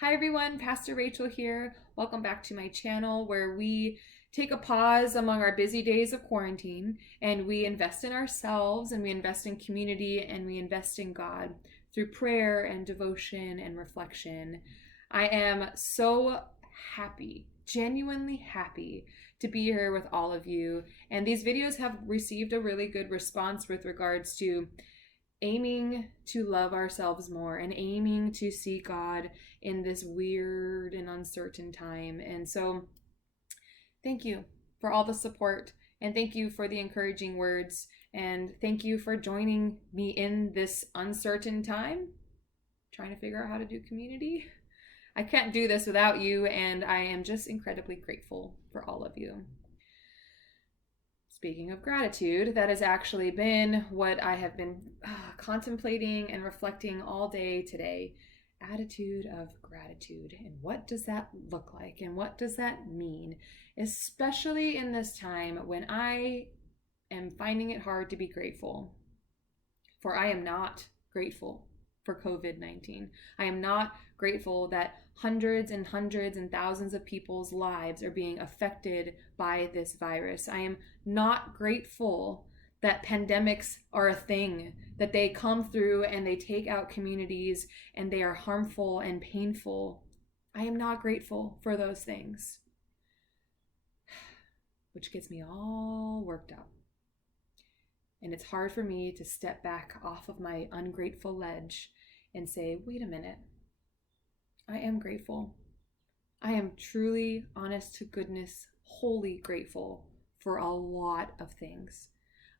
Hi everyone, Pastor Rachel here. Welcome back to my channel where we take a pause among our busy days of quarantine and we invest in ourselves and we invest in community and we invest in God through prayer and devotion and reflection. I am so happy, genuinely happy to be here with all of you. And these videos have received a really good response with regards to aiming to love ourselves more and aiming to see God in this weird and uncertain time. And so thank you for all the support and thank you for the encouraging words and thank you for joining me in this uncertain time, trying to figure out how to do community. I can't do this without you, and I am just incredibly grateful for all of you. Speaking of gratitude, that has actually been what I have been contemplating and reflecting all day today. Attitude of gratitude. And what does that look like? And what does that mean? Especially in this time when I am finding it hard to be grateful. For I am not grateful for COVID-19. I am not grateful that hundreds and thousands of people's lives are being affected by this virus. I am not grateful that pandemics are a thing, that they come through and they take out communities and they are harmful and painful. I am not grateful for those things, which gets me all worked up. And it's hard for me to step back off of my ungrateful ledge and say, wait a minute, I am grateful. I am truly, honest to goodness, wholly grateful for a lot of things.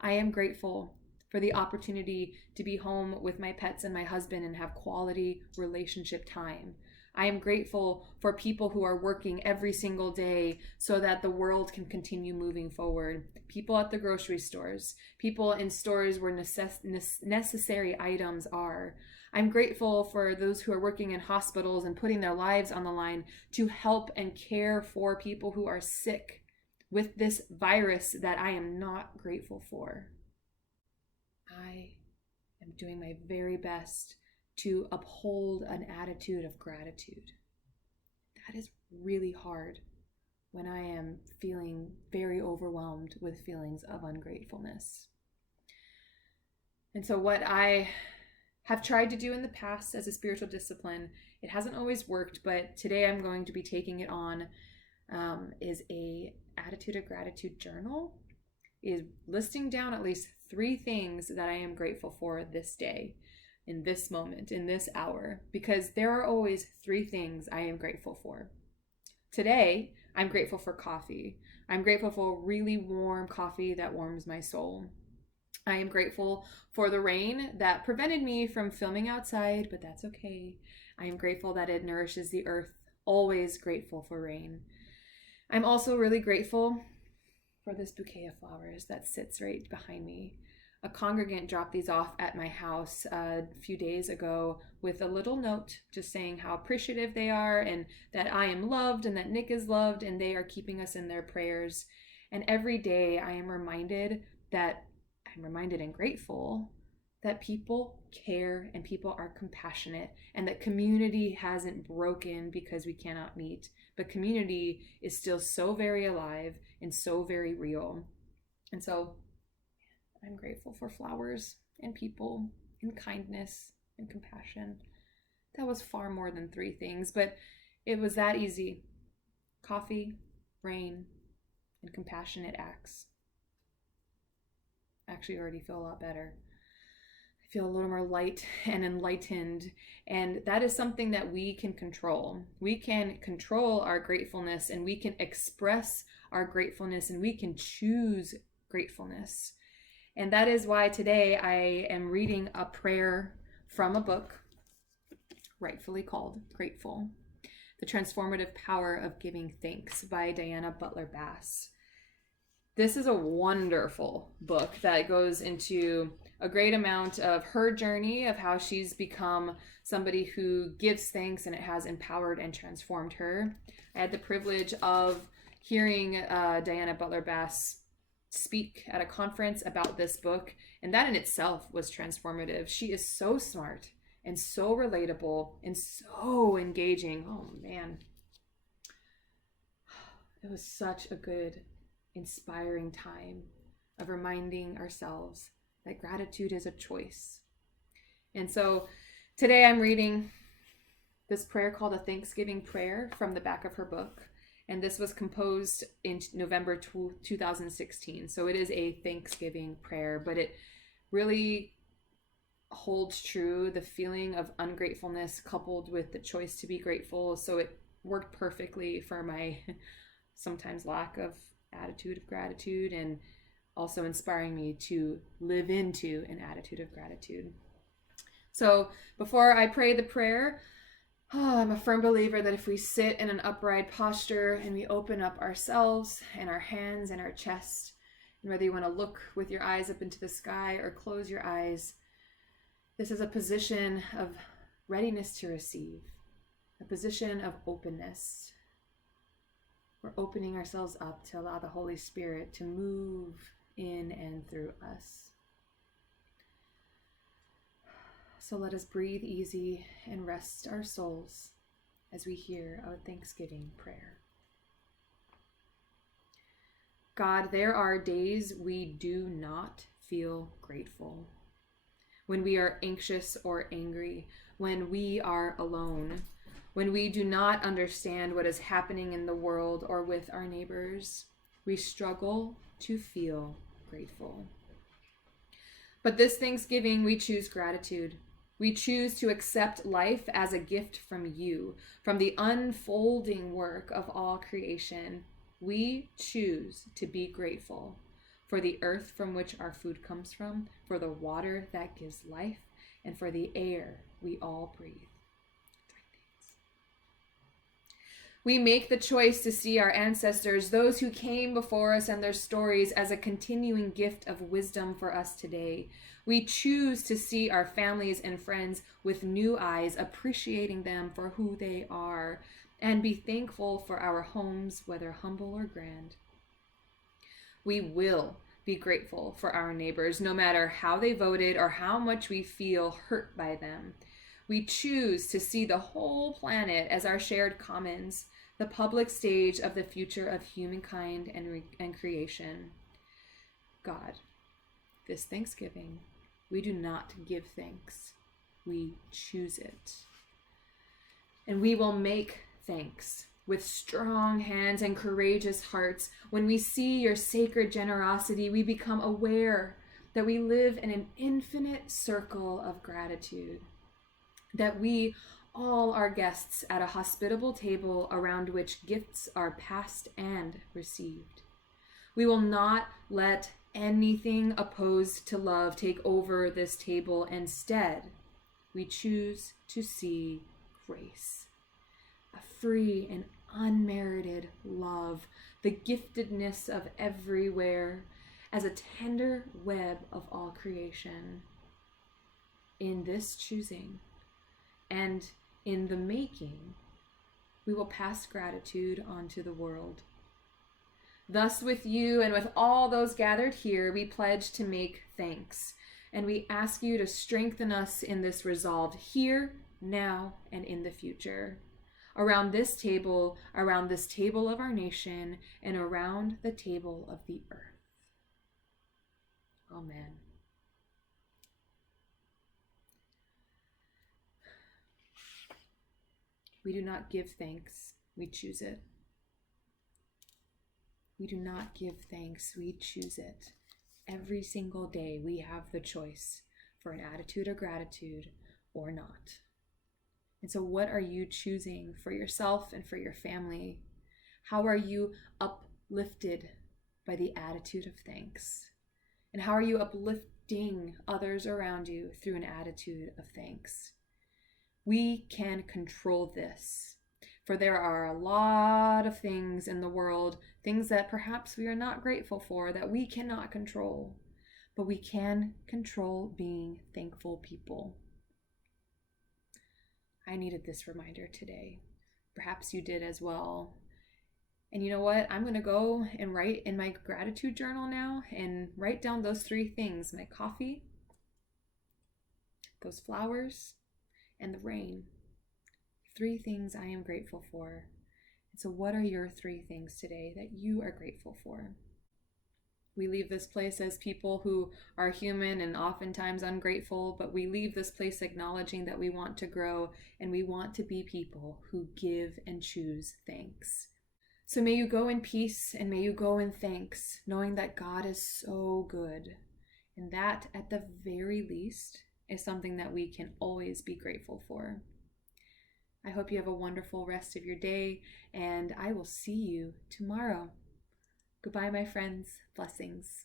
I am grateful for the opportunity to be home with my pets and my husband and have quality relationship time. I am grateful for people who are working every single day so that the world can continue moving forward. People at the grocery stores, people in stores where necessary items are. I'm grateful for those who are working in hospitals and putting their lives on the line to help and care for people who are sick with this virus that I am not grateful for. I am doing my very best to uphold an attitude of gratitude. That is really hard when I am feeling very overwhelmed with feelings of ungratefulness. And so what I have tried to do in the past as a spiritual discipline, it hasn't always worked, but today I'm going to be taking it on, is a attitude of gratitude journal, is listing down at least 3 things that I am grateful for this day, in this moment, in this hour, because there are always 3 things I am grateful for. Today, I'm grateful for coffee. I'm grateful for really warm coffee that warms my soul. I am grateful for the rain that prevented me from filming outside, but that's okay. I am grateful that it nourishes the earth. Always grateful for rain. I'm also really grateful for this bouquet of flowers that sits right behind me. A congregant dropped these off at my house a few days ago with a little note just saying how appreciative they are and that I am loved and that Nick is loved and they are keeping us in their prayers. And every day I am reminded and grateful that people care and people are compassionate and that community hasn't broken because we cannot meet, but community is still so very alive and so very real. And so I'm grateful for flowers and people and kindness and compassion. That was far more than 3 things, but it was that easy. Coffee, rain, and compassionate acts. I actually already feel a lot better. I feel a little more light and enlightened, and that is something that we can control. We can control our gratefulness and we can express our gratefulness and we can choose gratefulness. And that is why today I am reading a prayer from a book rightfully called Grateful, The Transformative Power of Giving Thanks by Diana Butler Bass. This is a wonderful book that goes into a great amount of her journey of how she's become somebody who gives thanks and it has empowered and transformed her. I had the privilege of hearing Diana Butler Bass speak at a conference about this book, and that in itself was transformative. She is so smart and so relatable and so engaging. Oh man, it was such a good, inspiring time of reminding ourselves that gratitude is a choice. And so today I'm reading this prayer called a Thanksgiving prayer from the back of her book. And this was composed in November 2016. So it is a Thanksgiving prayer, but it really holds true the feeling of ungratefulness coupled with the choice to be grateful. So it worked perfectly for my sometimes lack of attitude of gratitude, and also inspiring me to live into an attitude of gratitude. So before I pray the prayer, I'm a firm believer that if we sit in an upright posture and we open up ourselves and our hands and our chest, and whether you want to look with your eyes up into the sky or close your eyes, this is a position of readiness to receive, a position of openness. We're opening ourselves up to allow the Holy Spirit to move in and through us. So let us breathe easy and rest our souls as we hear our Thanksgiving prayer. God, there are days we do not feel grateful. When we are anxious or angry, when we are alone, when we do not understand what is happening in the world or with our neighbors, we struggle to feel grateful. But this Thanksgiving, we choose gratitude. We choose to accept life as a gift from you, from the unfolding work of all creation. We choose to be grateful for the earth from which our food comes from, for the water that gives life, and for the air we all breathe. We make the choice to see our ancestors, those who came before us and their stories, as a continuing gift of wisdom for us today. We choose to see our families and friends with new eyes, appreciating them for who they are, and be thankful for our homes, whether humble or grand. We will be grateful for our neighbors, no matter how they voted or how much we feel hurt by them. We choose to see the whole planet as our shared commons, the public stage of the future of humankind and creation. God, this Thanksgiving, we do not give thanks. We choose it. And we will make thanks with strong hands and courageous hearts. When we see your sacred generosity, we become aware that we live in an infinite circle of gratitude, that we all are guests at a hospitable table around which gifts are passed and received. We will not let anything opposed to love take over this table. Instead, we choose to see grace, a free and unmerited love, the giftedness of everywhere, as a tender web of all creation. In this choosing and in the making, we will pass gratitude onto the world. Thus, with you and with all those gathered here, we pledge to make thanks, and we ask you to strengthen us in this resolve here, now, and in the future. Around this table of our nation, and around the table of the earth. Amen. We do not give thanks, we choose it. We do not give thanks, we choose it. Every single day we have the choice for an attitude of gratitude or not. And so what are you choosing for yourself and for your family? How are you uplifted by the attitude of thanks? And how are you uplifting others around you through an attitude of thanks? We can control this, for there are a lot of things in the world, things that perhaps we are not grateful for, that we cannot control, but we can control being thankful people. I needed this reminder today. Perhaps you did as well. And you know what? I'm going to go and write in my gratitude journal now and write down those three things: my coffee, those flowers, and the rain. 3 things I am grateful for. And so what are your 3 things today that you are grateful for? We leave this place as people who are human and oftentimes ungrateful, but we leave this place acknowledging that we want to grow and we want to be people who give and choose thanks. So may you go in peace and may you go in thanks, knowing that God is so good. And that, at the very least, is something that we can always be grateful for. I hope you have a wonderful rest of your day, and I will see you tomorrow. Goodbye, my friends. Blessings.